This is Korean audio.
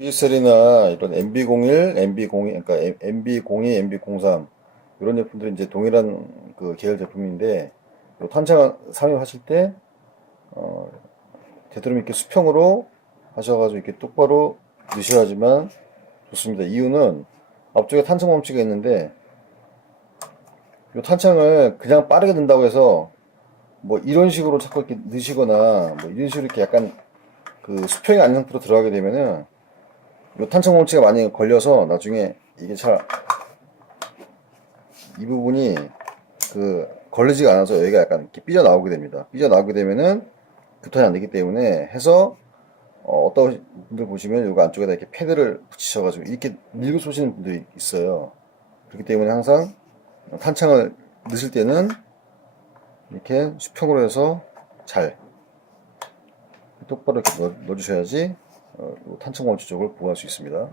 G3나 이런 MB01, MB02, 그러니까 MB02, MB03 이런 제품들은 이제 동일한 그 계열 제품인데 요 탄창 사용하실 때 어, 되도록 이렇게 수평으로 하셔가지고 이렇게 똑바로 넣으셔야지만 좋습니다. 이유는 앞쪽에 탄창 멈치가 있는데 이 탄창을 그냥 빠르게 넣는다고 해서 뭐 이런 식으로 자꾸 이렇게 넣으시거나 뭐 이런 식으로 이렇게 약간 그 수평이 상태로 들어가게 되면은 이 탄창 멈치가 많이 걸려서 나중에 이게 잘 이 부분이 그 걸리지가 않아서 여기가 약간 이렇게 삐져 나오게 됩니다. 삐져 나오게 되면은 교탄이 안 되기 때문에 해서 어, 어떤 분들 보시면 여기 안쪽에다 이렇게 패드를 붙이셔가지고 이렇게 밀고 쏘시는 분들이 있어요. 그렇기 때문에 항상 탄창을 넣으실 때는 이렇게 수평으로 해서 잘 똑바로 이렇게 넣어, 넣어주셔야지 어, 탄창 원치 쪽을 보호할 수 있습니다.